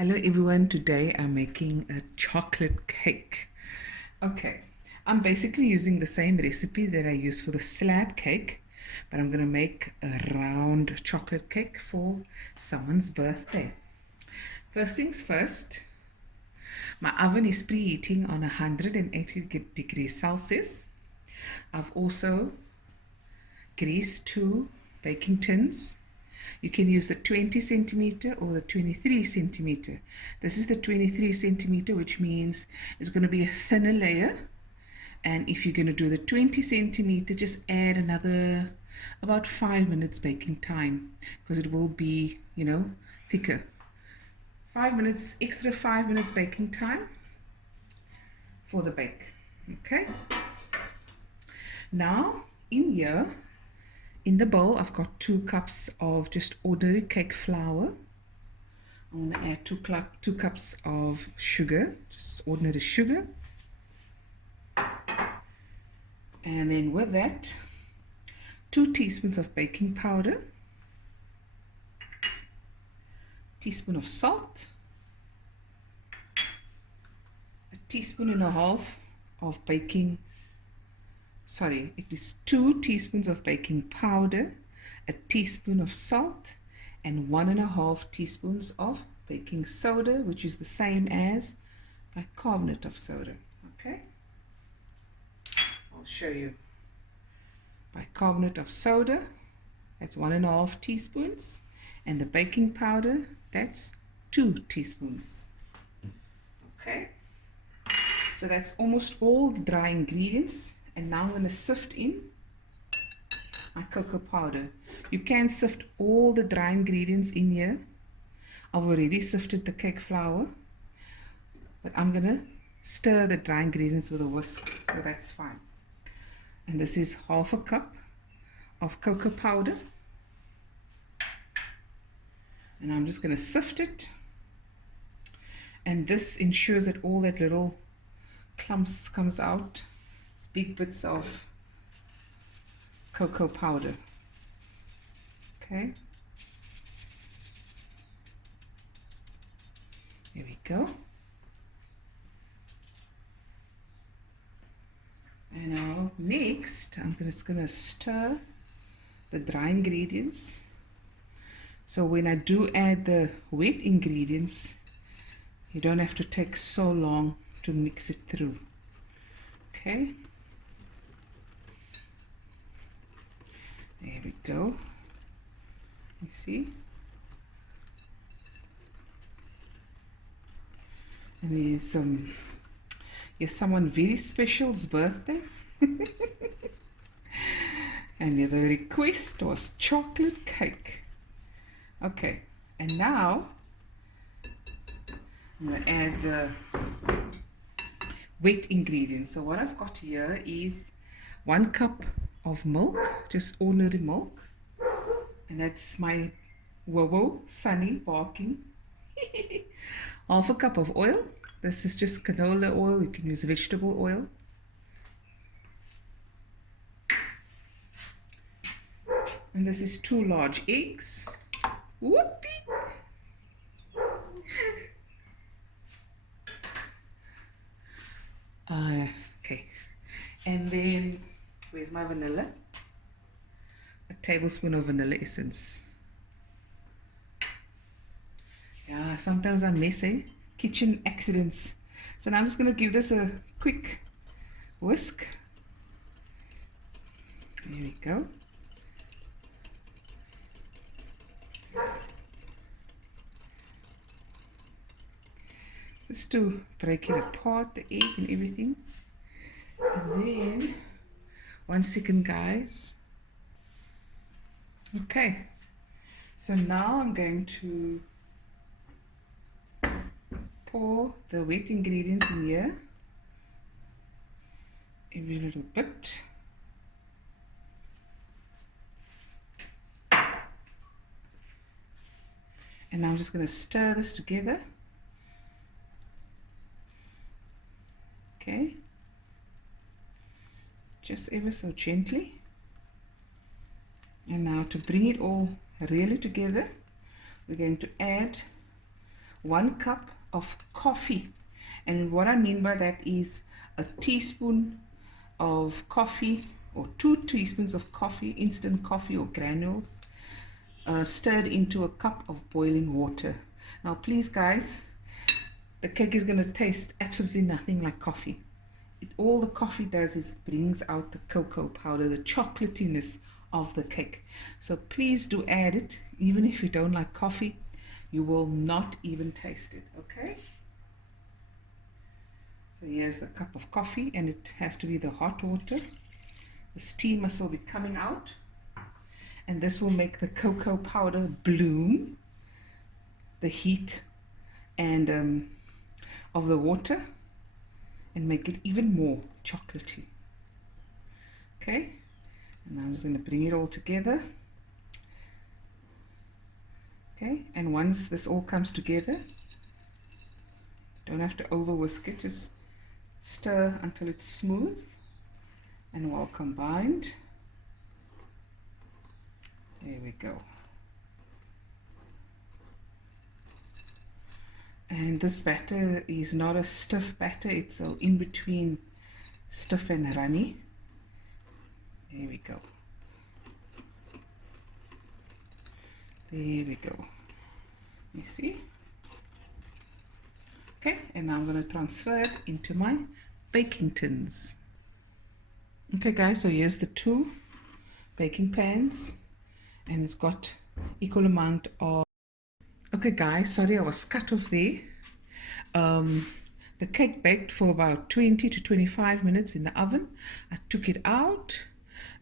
Hello everyone, today I'm making a chocolate cake. Okay, I'm basically using the same recipe that I use for the slab cake, but I'm gonna make a round chocolate cake for someone's birthday. First things first, my oven is preheating on 180 degrees Celsius. I've also greased 2 baking tins. You can use the 20 centimeter or the 23 centimeter. This is the 23 centimeter, which means it's going to be a thinner layer. And if you're going to do the 20 centimeter, just add another about 5 minutes baking time because it will be, thicker. 5 minutes, extra 5 minutes baking time for the bake. Okay. Now, in here, in the bowl, I've got 2 cups of just ordinary cake flour. I'm going to add 2 cups of sugar, just ordinary sugar. And then with that, 2 teaspoons of baking powder, teaspoon of salt, a teaspoon and a half of it is 2 teaspoons of baking powder, a teaspoon of salt, and 1.5 teaspoons of baking soda, which is the same as bicarbonate of soda. Okay, I'll show you. Bicarbonate of soda, that's 1.5 teaspoons, and the baking powder, that's 2 teaspoons. Okay, so that's almost all the dry ingredients. And now I'm going to sift in my cocoa powder. You can sift all the dry ingredients in here. I've already sifted the cake flour, but I'm going to stir the dry ingredients with a whisk, so that's fine. And this is 1/2 cup of cocoa powder. And I'm just going to sift it. And this ensures that all that little clumps comes out. Big bits of cocoa powder. Okay, there we go. And now next I'm just going to stir the dry ingredients, so when I do add the wet ingredients, you don't have to take so long to mix it through. Okay, there we go. You see? And there's someone very special's birthday. And the request was chocolate cake. Okay, and now I'm going to add the wet ingredients. So what I've got here is 1 cup of milk, just ordinary milk, and that's my Wowo Sunny barking. 1/2 cup of oil. This is just canola oil. You can use vegetable oil. And this is 2 large eggs. Whoopee! Okay, and then where's my vanilla? A tablespoon of vanilla essence. Yeah, sometimes I miss kitchen accidents. So now I'm just going to give this a quick whisk. There we go. Just to break it apart, the egg and everything. And then, 1 second guys. Okay, so now I'm going to pour the wet ingredients in here. Every little bit. And I'm just going to stir this together. Okay, just ever so gently. And now to bring it all really together, we're going to add 1 cup of coffee. And what I mean by that is a teaspoon of coffee or 2 teaspoons of coffee, instant coffee or granules, stirred into a cup of boiling water. Now please guys, the cake is going to taste absolutely nothing like coffee. All the coffee does is brings out the cocoa powder, the chocolatiness of the cake. So please do add it. Even if you don't like coffee, you will not even taste it. Okay, so here's the cup of coffee, and it has to be the hot water. The steam must all be coming out, and this will make the cocoa powder bloom, the heat and of the water, and make it even more chocolatey. Okay, and I'm just going to bring it all together. Okay, and once this all comes together, don't have to over whisk it, just stir until it's smooth and well combined. There we go. And this batter is not a stiff batter, it's a in between stiff and runny. There we go. There we go. You see? Okay, and now I'm going to transfer it into my baking tins. Okay guys, so here's the 2 baking pans, and it's got equal amount of... Okay guys, sorry I was cut off there. The cake baked for about 20 to 25 minutes in the oven. I took it out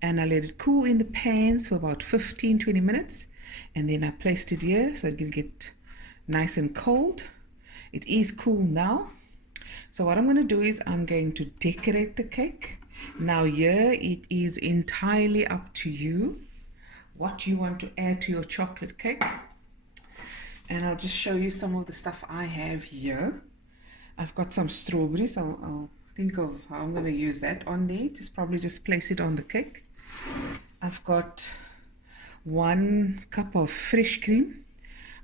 and I let it cool in the pans for about 15-20 minutes, and then I placed it here so it can get nice and cold. It is cool now. So what I'm going to do is I'm going to decorate the cake. Now here it is entirely up to you what you want to add to your chocolate cake. And I'll just show you some of the stuff I have here. I've got some strawberries. I'll think of how I'm going to use that on there. Probably just place it on the cake. I've got 1 cup of fresh cream.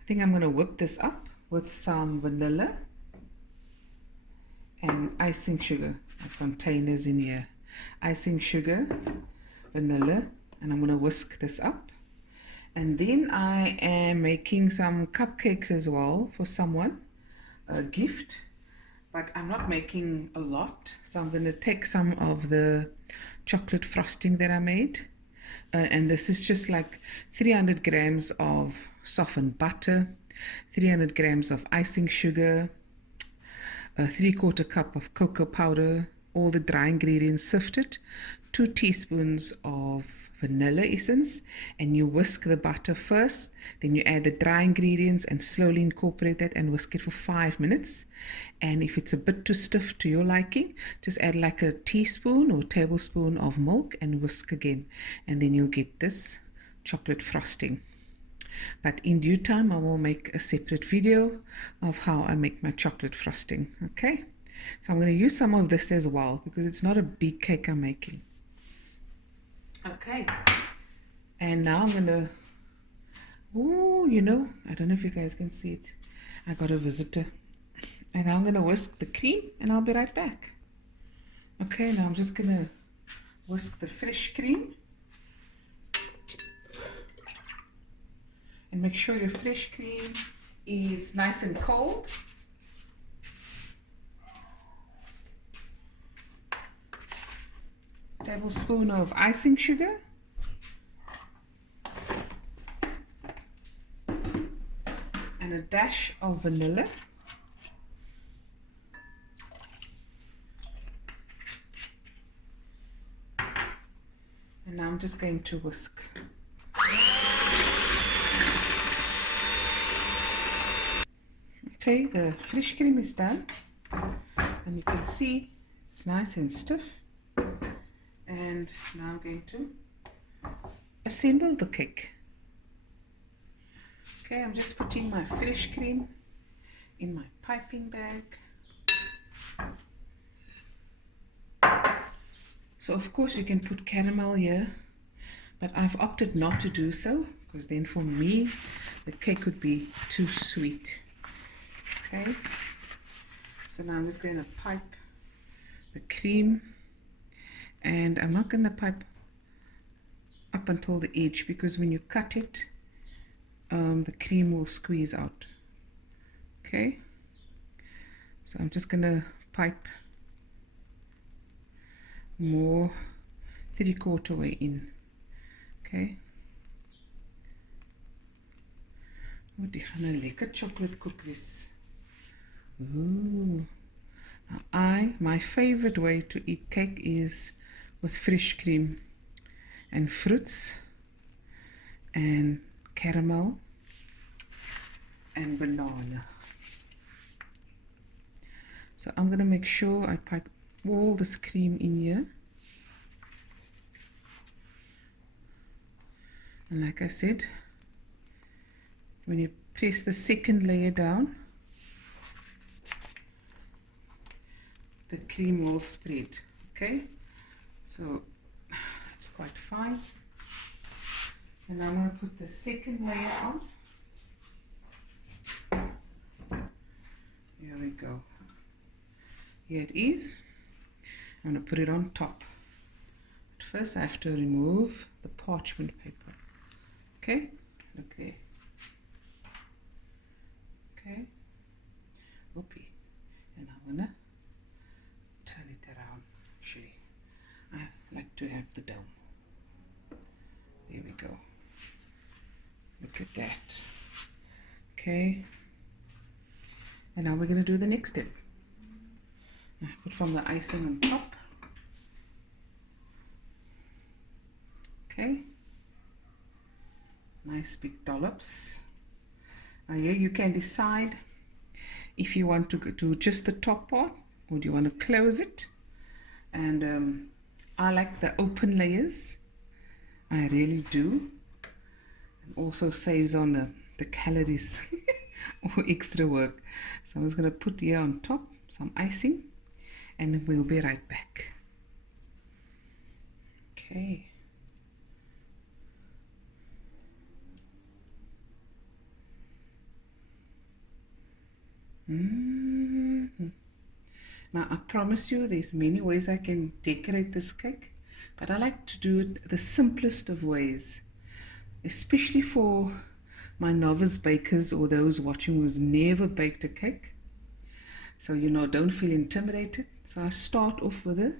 I think I'm going to whip this up with some vanilla and icing sugar. I have containers in here. Icing sugar, vanilla, and I'm going to whisk this up. And then I am making some cupcakes as well for someone, a gift, but I'm not making a lot. So I'm going to take some of the chocolate frosting that I made, and this is just like 300 grams of softened butter, 300 grams of icing sugar, a 3/4 cup of cocoa powder, all the dry ingredients sifted, 2 teaspoons of vanilla essence, and you whisk the butter first, then you add the dry ingredients and slowly incorporate that and whisk it for 5 minutes. And if it's a bit too stiff to your liking, just add like a teaspoon or tablespoon of milk and whisk again, and then you'll get this chocolate frosting. But in due time I will make a separate video of how I make my chocolate frosting. Okay, so I'm going to use some of this as well because it's not a big cake I'm making. Okay, and now I'm gonna, oh, you know, I don't know if you guys can see it, I got a visitor, and now I'm gonna whisk the cream and I'll be right back. Okay, now I'm just gonna whisk the fresh cream, and make sure your fresh cream is nice and cold. Tablespoon of icing sugar, and a dash of vanilla, and now I'm just going to whisk. Okay, the fresh cream is done, and you can see it's nice and stiff. And now I'm going to assemble the cake. Okay, I'm just putting my fresh cream in my piping bag. So of course you can put caramel here, but I've opted not to do so because then for me the cake would be too sweet. Okay, so now I'm just going to pipe the cream, and I'm not going to pipe up until the edge, because when you cut it, the cream will squeeze out. Okay, so I'm just going to pipe more 3/4 way in. Okay, wat die gaan 'n lekker chocolate koek wees. Ooh. Now my favorite way to eat cake is with fresh cream and fruits and caramel and banana. So I'm going to make sure I pipe all this cream in here. And like I said, when you press the second layer down, the cream will spread. Okay, so it's quite fine. And I'm going to put the second layer on. Here we go. Here it is. I'm going to put it on top. But first I have to remove the parchment paper. Okay, look there. Okay, whoopee. And I'm going to turn it around. Actually, I like to have the dome. There we go. Look at that. Okay, and now we're going to do the next step. Put from the icing on top. Okay, nice big dollops. Now here you can decide if you want to do just the top part, or do you want to close it. And I like the open layers, I really do. It also saves on the calories or extra work. So I'm just going to put here on top some icing, and we'll be right back. Okay. Now I promise you there's many ways I can decorate this cake, but I like to do it the simplest of ways, especially for my novice bakers or those watching who's never baked a cake. So don't feel intimidated. So I start off with the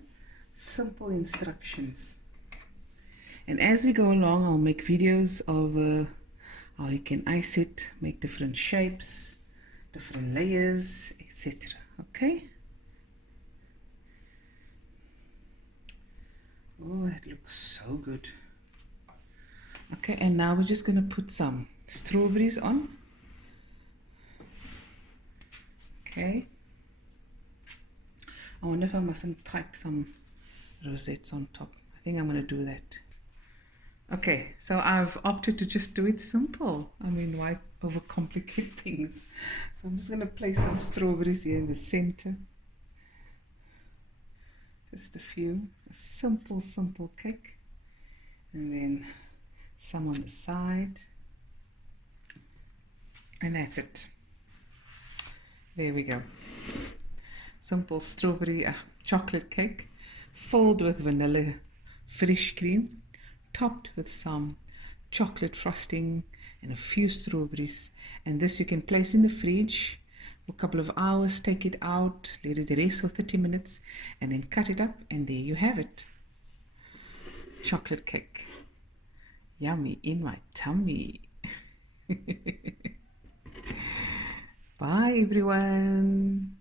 simple instructions, and as we go along I'll make videos of how you can ice it, make different shapes, different layers, etc. Okay. Oh, that looks so good. Okay, and now we're just going to put some strawberries on. Okay. I wonder if I mustn't pipe some rosettes on top. I think I'm going to do that. Okay, so I've opted to just do it simple. I mean, why overcomplicate things? So I'm just going to place some strawberries here in the center. Just a few. A simple cake. And then some on the side. And that's it. There we go. Simple strawberry chocolate cake filled with vanilla fresh cream, topped with some chocolate frosting and a few strawberries. And this you can place in the fridge for a couple of hours, take it out, let it rest for 30 minutes, and then cut it up, and there you have it. Chocolate cake. Yummy in my tummy. Bye everyone.